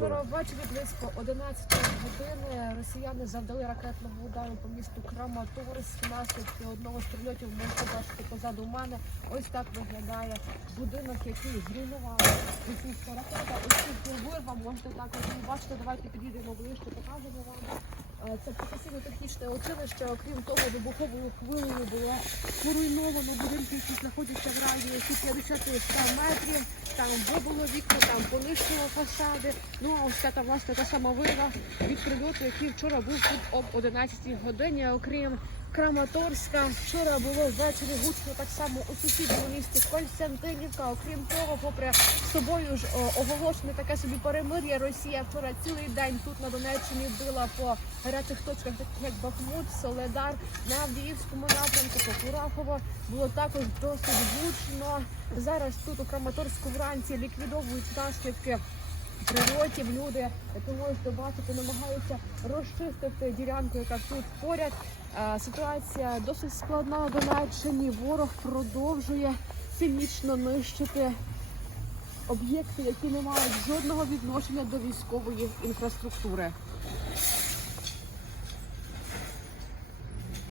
Вчора ввечері близько 11 години росіяни завдали ракетного удару по місту Краматорськ. Наслідки одного з прильотів можете бачити позаду мене. Ось так виглядає будинок, який зруйнувала російська ракета. Ось тут вирва, можете також бачити. Давайте підійдемо ближче, покажемо вам. Е, Це професійно-технічне училище. Окрім того, вибуховою хвилею було поруйновано будинки, які знаходяться в радіусі 50 метрів. Там вибуло вікна, там понищило фасади. Ну а ось та власне та сама вина від прильоту, який вчора був тут об 11 годині. Окрім Краматорська, вчора було ввечері гучно так само у сусідньому місті Костянтинівка. Окрім того, попри собою ж оголошене таке собі перемир'я, Росія вчора цілий день тут на Донеччині била по гарячих точках, таких як Бахмут, Соледар, на Авдіївському напрямку, по Курахово. Було також досить гучно. Зараз тут у Краматорську вранці ліквідовують наслідки прильотів. Люди, ви бачити, намагаються розчистити ділянку, яка тут поряд. Е, Ситуація досить складна на Донеччині. Ворог продовжує цинічно нищити об'єкти, які не мають жодного відношення до військової інфраструктури.